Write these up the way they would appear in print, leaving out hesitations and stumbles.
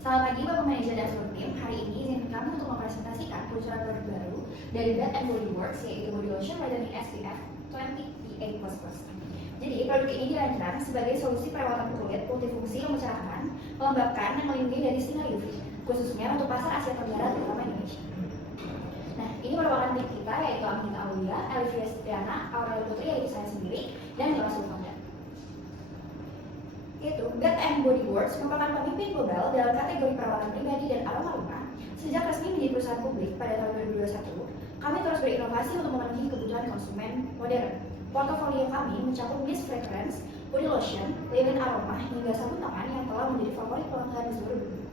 Selamat pagi Bapak Manajer dan seluruh tim. Hari ini izinkan kami untuk mempresentasikan peluncuran produk baru dari Bath & Body Works, yaitu Body Lotion Whitening SPF 20 PA++. Jadi produk ini dirancang sebagai solusi perawatan kulit multifungsi yang mencerahkan, melembabkan, dan melindungi dari sinar UV, khususnya untuk pasar Asia Tenggara terutama Indonesia. Nah, ini merupakan tim kita yaitu Aminta Aulia, Elvira Setriana, Aurel Putri yaitu saya sendiri, dan Mila Sulfanda. Yaitu Bath & Body Works merupakan pemimpin global dalam kategori perawatan pribadi dan aroma rumah. Sejak resmi menjadi perusahaan publik pada tahun 2021, kami terus berinovasi untuk memenuhi kebutuhan konsumen modern. Portofolio kami mencakup mist fragrance, body lotion, linen aroma, hingga sabun tangan yang telah menjadi favorit pelanggan di seluruh dunia.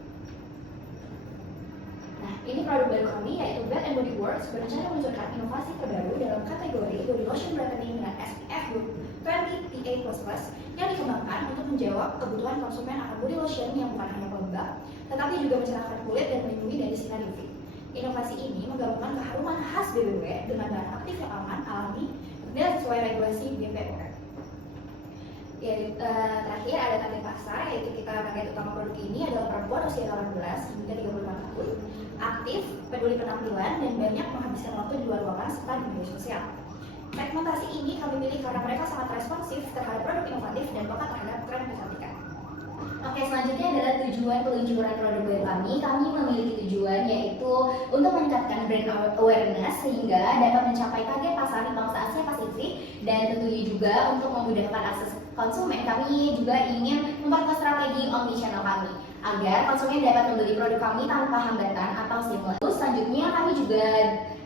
Nah, ini produk baru kami yaitu Bath & Body Works berencana meluncurkan inovasi terbaru dalam kategori body lotion brightening dengan SPF 20 PA++ yang dikembangkan untuk menjawab kebutuhan konsumen akan body lotion yang bukan hanya pelembab, tetapi juga mencerahkan kulit dan melindungi dari sinar UV. Inovasi ini menggabungkan keharuman khas BBW dengan bahan aktif yang aman, alami, dan sesuai regulasi BPOM. Terakhir ada target pasar, yaitu kita target utama produk ini adalah perempuan usia 18 hingga 35 tahun, aktif, peduli penampilan, dan banyak menghabiskan waktu di luar ruangan serta di media sosial. Segmentasi ini kami pilih karena mereka sangat responsif terhadap produk inovatif dan peka terhadap tren kecantikan. Oke, selanjutnya adalah tujuan peluncuran produk baru kami. Kami memiliki tujuan yaitu untuk meningkatkan brand awareness sehingga dapat mencapai target pasar di bangsa Asia Pasifik, dan tentunya juga untuk memudahkan akses konsumen. Kami juga ingin memperkuat strategi omnichannel kami agar konsumen dapat membeli produk kami tanpa hambatan atau stimulus. Selanjutnya kami juga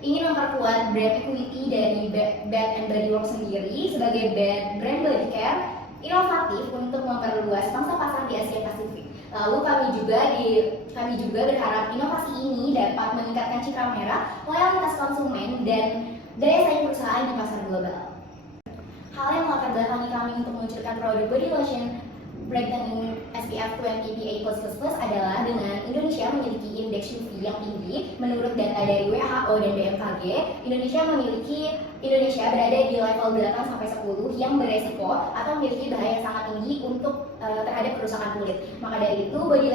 ingin memperkuat brand equity dari Bath & Body Works sendiri sebagai brand body care inovatif untuk memperluas pangsa pasar di Asia Pasifik. Lalu kami juga berharap inovasi ini dapat meningkatkan citra merah, loyalitas konsumen, dan daya saing perusahaan di pasar global. Hal yang melatar belakangi kami untuk meluncurkan produk body lotion brightening SPF 20 PA++ adalah dengan Indonesia memiliki indeks UV yang tinggi. Menurut data dari WHO dan BMKG, Indonesia berada di level 8 sampai 10 yang beresiko atau memiliki bahaya yang sangat tinggi untuk terhadap kerusakan kulit. Maka dari itu body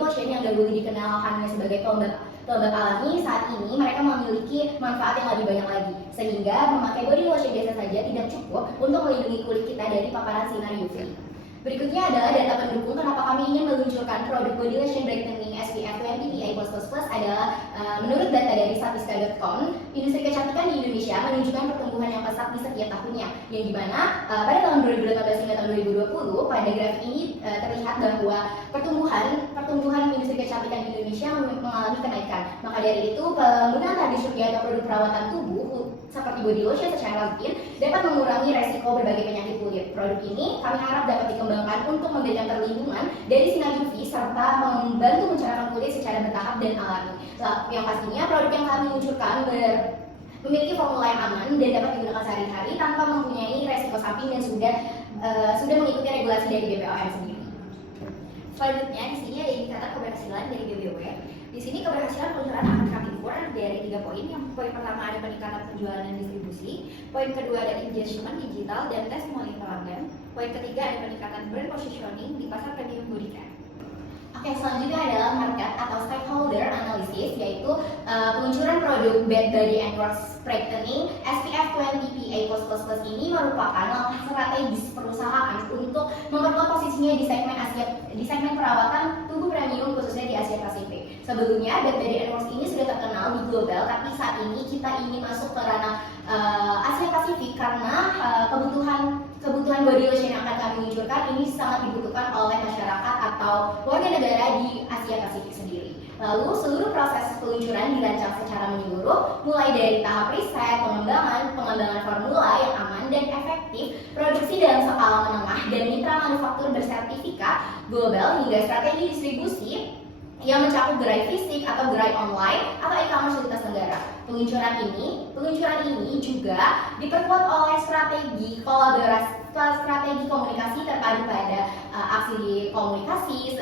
lotion yang dahulu dikenal hanya sebagai pelembab alami, saat ini mereka memiliki manfaat yang lebih banyak lagi, sehingga memakai body lotion biasa saja tidak cukup untuk melindungi kulit kita dari paparan sinar UV. Berikutnya adalah data pendukung kenapa kami ingin meluncurkan produk body lotion brightening SPF 20 PA++ adalah menurut data dari Statista.com, industri kecantikan di Indonesia menunjukkan pertumbuhan yang pesat di setiap tahunnya, yang dimana pada tahun 2018 hingga tahun 2020 pada grafik ini terlihat bahwa pertumbuhan industri kecantikan di Indonesia mengalami kenaikan. Maka dari itu penggunaan terapi atau produk perawatan tubuh seperti body lotion secara rutin dapat mengurangi resiko berbagai penyakit kulit. Produk ini kami harap dapat dikembangkan untuk memberikan perlindungan dari sinar UV serta membantu mencerahkan kulit secara bertahap dan alami. Yang pastinya produk yang kami luncurkan memiliki formula yang aman dan dapat digunakan sehari-hari tanpa mempunyai resiko samping dan sudah mengikuti regulasi dari BPOM sendiri. Selanjutnya di sini ada indikator keberhasilan dari BBW. Di sini keberhasilan peluncuran akan kami ukur dari 3 poin. Yang poin pertama ada peningkatan penjualan dan distribusi. Poin kedua ada engagement digital dan testimoni pelanggan. Poin ketiga ada peningkatan brand positioning di pasar premium body care. Oke, selanjutnya adalah market atau stakeholder analysis, yaitu peluncuran produk Bath Body & Works Brightening SPF 20 PA++ ini merupakan langkah strategis perusahaan untuk memperkuat posisinya di segmen perawatan tubuh premium khususnya di Asia Pasifik. Sebelumnya Bath Body & Works ini sudah terkenal di global, tapi saat ini kita ingin masuk ke ranah Asia Pasifik karena kebutuhan body lotion yang akan kami luncurkan ini sangat dibutuhkan oleh masyarakat atau warga negara di Asia Pasifik sendiri. Lalu seluruh proses peluncuran dirancang secara menyeluruh, mulai dari tahap riset, pengembangan formula yang aman dan efektif, produksi dalam skala menengah, dan mitra manufaktur bersertifikat global hingga strategi distribusi yang mencakup gerai fisik atau gerai online atau e-commerce lintas negara. Peluncuran ini juga diperkuat oleh strategi komunikasi terpadu pada aksi komunikasi,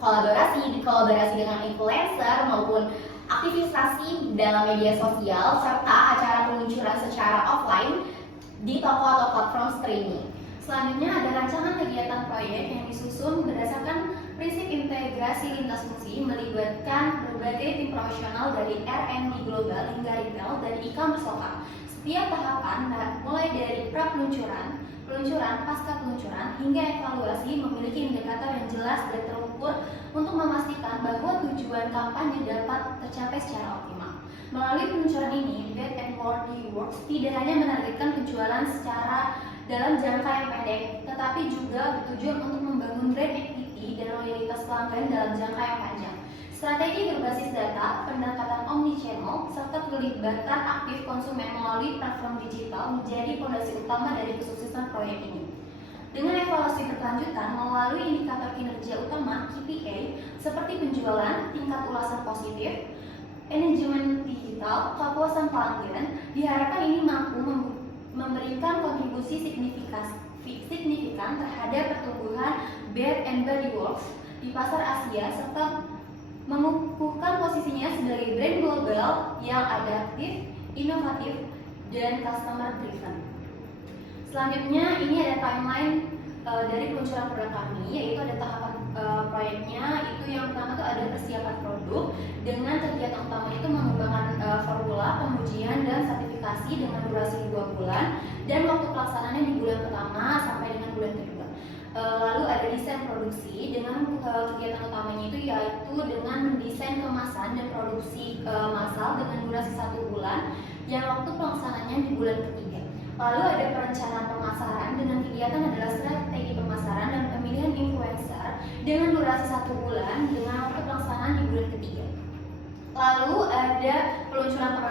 kolaborasi dengan influencer maupun aktivitas dalam media sosial serta acara peluncuran secara offline di toko atau platform streaming. Selanjutnya ada rancangan kegiatan proyek yang disusun berdasarkan prinsip integrasi integrasi lintas fungsi melibatkan berbagai tim profesional dari R&D global hingga retail dan e-commerce lokal. Setiap tahapan, mulai dari pra-peluncuran, peluncuran, pasca peluncuran, hingga evaluasi memiliki indikator yang jelas dan terukur untuk memastikan bahwa tujuan kampanye dapat tercapai secara optimal. Melalui peluncuran ini, Bath & Body Works tidak hanya menargetkan penjualan secara dalam jangka yang pendek, tetapi juga bertujuan untuk membangun brand equity dan loyalitas pelanggan dalam jangka yang panjang. Strategi berbasis data, pendekatan omnichannel, serta keterlibatan aktif konsumen melalui platform digital menjadi fondasi utama dari kesuksesan proyek ini. Dengan evaluasi berkelanjutan melalui indikator kinerja utama KPI seperti penjualan, tingkat ulasan positif, manajemen digital, kepuasan pelanggan, diharapkan ini mampu memberikan kontribusi signifikan terhadap pertumbuhan Bath & Body Works di pasar Asia serta mengukuhkan posisinya sebagai brand global yang adaptif, inovatif, dan customer driven. Selanjutnya ini ada timeline dari peluncuran produk kami, yaitu ada tahapan proyeknya. Itu yang pertama tuh ada persiapan produk dengan kegiatan utama itu mengembangkan formula, pengujian dan sertifikasi dengan durasi 2 bulan dan waktu pelaksanaannya di bulan pertama sampai dengan bulan kedua. Lalu ada desain produksi dengan kegiatan utamanya itu yaitu dengan mendesain kemasan dan produksi massal dengan durasi 1 bulan yang waktu pelaksanaannya di bulan ketiga. Lalu ada perencanaan pemasaran dengan kegiatan adalah strategi pemasaran dan pemilihan influencer dengan durasi 1 bulan dengan waktu pelaksanaan di bulan ketiga. Lalu ada peluncuran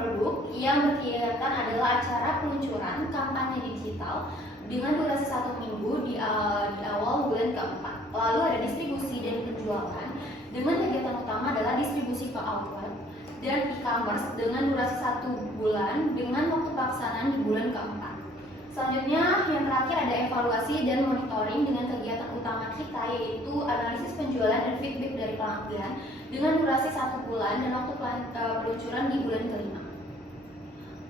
produk yang berkegiatan adalah acara peluncuran kampanye digital dengan durasi 1 minggu di awal bulan keempat. Lalu ada distribusi dan penjualan dengan kegiatan utama adalah distribusi ke outlet dan e-commerce dengan durasi 1 bulan dengan waktu pelaksanaan di bulan keempat. Selanjutnya yang terakhir ada evaluasi dan monitoring dengan kegiatan utama kita yaitu analisis penjualan dan feedback dari pelanggan dengan durasi 1 bulan dan waktu peluncuran di bulan kelima.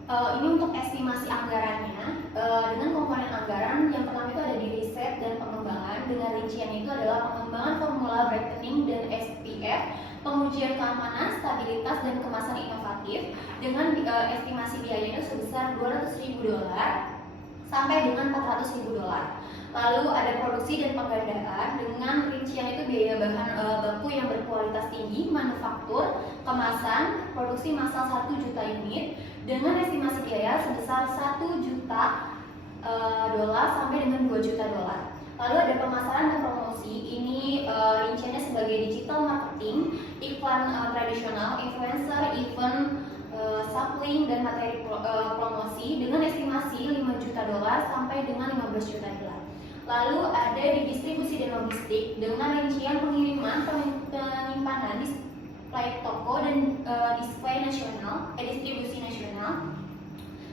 Ini untuk estimasi anggarannya dengan komponen anggaran yang pertama itu ada di riset dan pengembangan dengan rincian itu adalah pengembangan formula brightening dan SPF, pengujian keamanan, stabilitas dan kemasan inovatif dengan estimasi biayanya sebesar $200.000 sampai dengan $400.000. Lalu ada produksi dan penggandaan dengan rincian itu biaya bahan baku yang berkualitas tinggi, manufaktur, kemasan, produksi massal 1 juta unit dengan estimasi biaya sebesar $1 juta sampai dengan $2 juta. Lalu ada pemasaran dan promosi, ini rinciannya sebagai digital marketing, iklan tradisional, influencer, event, suppling dan materi promosi dengan estimasi $5 juta sampai dengan $15 juta. Lalu ada di distribusi dan logistik dengan rincian pengiriman, penyimpanan, display toko dan distribusi nasional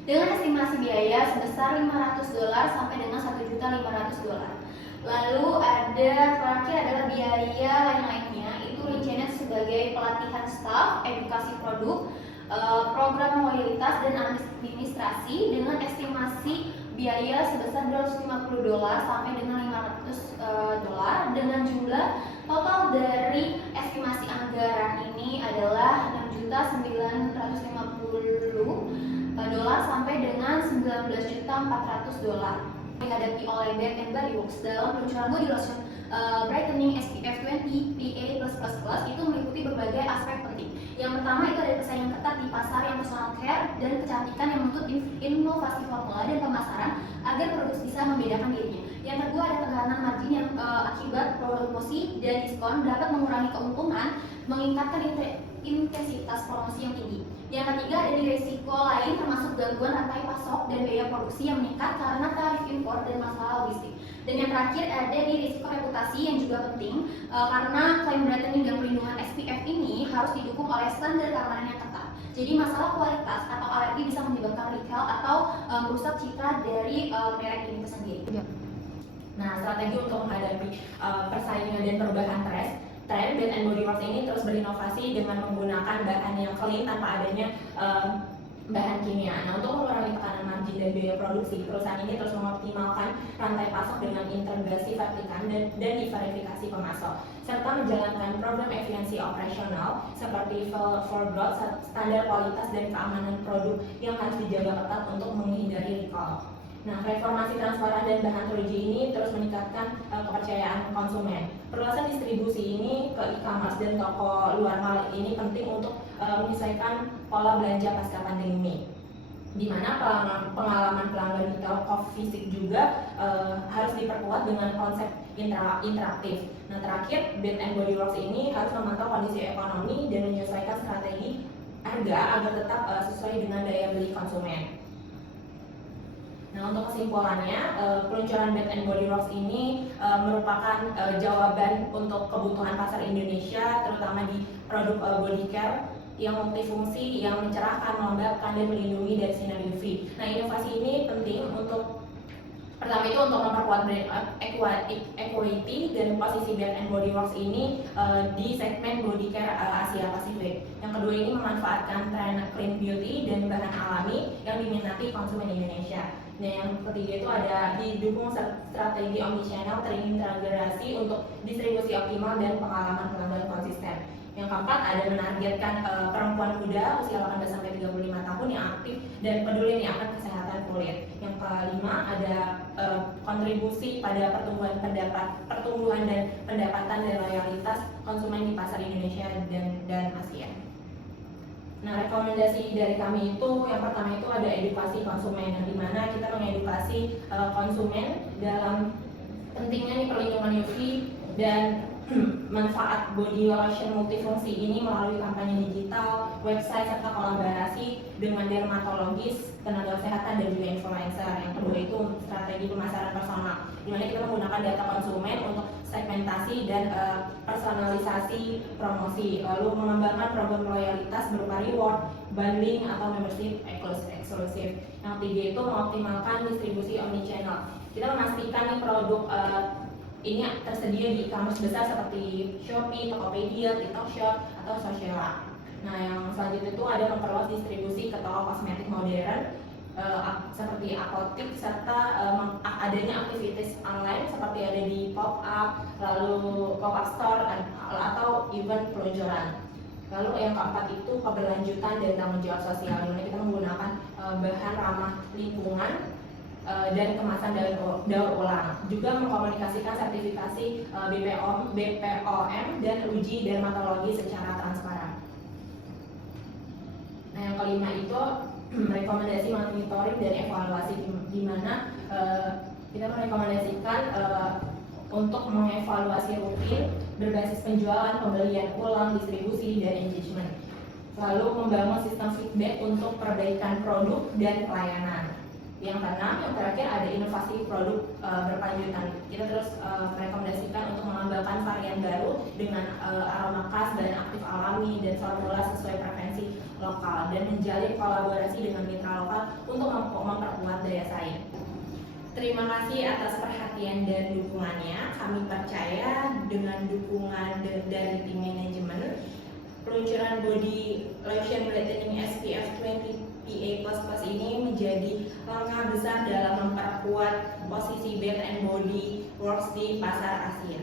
dengan estimasi biaya sebesar $500 sampai dengan $1.500.000. Lalu ada terakhir adalah biaya lain-lainnya, itu rinciannya sebagai pelatihan staf, edukasi produk, program loyalitas dan administrasi dengan estimasi biaya sebesar $250 sampai dengan $500 dengan jumlah total dari estimasi anggaran ini adalah $6.950 sampai dengan $19.400 dihadapi oleh Bath & Body Works dalam peluncuran body lotion brightening SPF 20 PA+++ itu meliputi berbagai aspek penting. Yang pertama itu ada persaingan ketat di pasar yang personal care dan kecantikan yang menuntut inovasi formula dan pemasaran agar produk bisa membedakan dirinya. Yang kedua ada tekanan margin yang akibat promosi dan diskon dapat mengurangi keuntungan, meningkatkan intensitas promosi yang tinggi. Yang ketiga ada di risiko lain termasuk gangguan rantai pasok dan biaya produksi yang meningkat karena tarif impor dan masalah logistik. Dan yang terakhir ada di risiko reputasi yang juga penting karena klaim brightening dan perlindungan SPF ini harus didukung oleh standar keamanan yang ketat. Jadi masalah kualitas atau alergi bisa menyebabkan recall atau merusak citra dari merek ini sendiri. Ya. Nah, strategi untuk menghadapi persaingan dan perubahan tren Bath & Body Works ini terus berinovasi dengan menggunakan bahan yang clean tanpa adanya bahan kimia. Nah, untuk mengurangi tekanan margin dan biaya produksi, perusahaan ini terus mengoptimalkan rantai pasok dengan integrasi vertikal dan diverifikasi pemasok, serta menjalankan program efisiensi operasional seperti for growth, standar kualitas dan keamanan produk yang harus dijaga ketat untuk menghindari recall. Nah, reformasi transparan dan bahan teruji ini terus meningkatkan kepercayaan konsumen. Perluasan distribusi ini ke e-commerce dan toko luar mal ini penting untuk menyesuaikan pola belanja pasca pandemi, di mana pengalaman pelanggan di toko fisik juga harus diperkuat dengan konsep interaktif. Nah, terakhir, Bath & Body Works ini harus memantau kondisi ekonomi dan menyesuaikan strategi harga agar tetap sesuai dengan daya beli konsumen. Nah, untuk kesimpulannya, peluncuran Bath & Body Works ini merupakan jawaban untuk kebutuhan pasar Indonesia, terutama di produk body care yang multifungsi, yang mencerahkan, melembabkan, dan melindungi dari sinar UV. Nah, inovasi ini penting untuk pertama itu untuk memperkuat brand equity dan posisi Bath & Body Works ini di segmen body care Asia Pasifik. Yang kedua ini memanfaatkan tren clean beauty dan bahan alami yang diminati konsumen Indonesia. Nah, yang ketiga itu ada didukung strategi omnichannel terintegrasi untuk distribusi optimal dan pengalaman pelanggan konsisten. Yang keempat ada menargetkan perempuan muda usia 18-35 tahun yang aktif dan peduli nih akan kesehatan kulit. Yang kelima ada kontribusi pada pertumbuhan dan pendapatan dan loyalitas konsumen di pasar Indonesia dan Asia. Nah, rekomendasi dari kami itu yang pertama itu ada edukasi konsumen, yang dimana kita mengedukasi konsumen dalam pentingnya nih perlindungan UV dan manfaat body lotion multifungsi ini melalui kampanye digital, website, serta kolaborasi dengan dermatologis, tenaga kesehatan, dan juga influencer. Yang kedua itu strategi pemasaran personal, di mana kita menggunakan data konsumen untuk segmentasi dan personalisasi promosi, lalu mengembangkan program loyalitas berupa reward, bundling, atau membership eksklusif. Yang ketiga itu mengoptimalkan distribusi omnichannel. Kita memastikan nih produk ini tersedia di e-commerce besar seperti Shopee, Tokopedia, TikTok Shop, atau Sociala. Nah, yang selanjutnya itu ada memperluas distribusi ke toko kosmetik modern seperti apotik, serta adanya aktivitas online seperti ada di pop-up, lalu pop-up store, atau event peluncuran. Lalu yang keempat itu keberlanjutan dan tanggung jawab sosial, di mana kita menggunakan bahan ramah lingkungan dan kemasan daur ulang, juga mengkomunikasikan sertifikasi BPOM dan uji dermatologi secara transparan. Nah, yang kelima itu rekomendasi monitoring dan evaluasi, di mana kita merekomendasikan untuk mengevaluasi rutin berbasis penjualan, pembelian ulang, distribusi, dan engagement. Lalu membangun sistem feedback untuk perbaikan produk dan pelayanan. Yang keenam, yang terakhir ada inovasi produk berkelanjutan. Kita terus merekomendasikan untuk mengembangkan varian baru dengan aroma khas dan aktif alami dan formula sesuai preferensi lokal, dan menjalin kolaborasi dengan mitra lokal untuk memperkuat daya saing. Terima kasih atas perhatian dan dukungannya. Kami percaya dengan dukungan dari tim manajemen, peluncuran body lotion brightening SPF 20 PA++ ini menjadi langkah besar dalam memperkuat posisi Bath & Body Works di pasar Asia.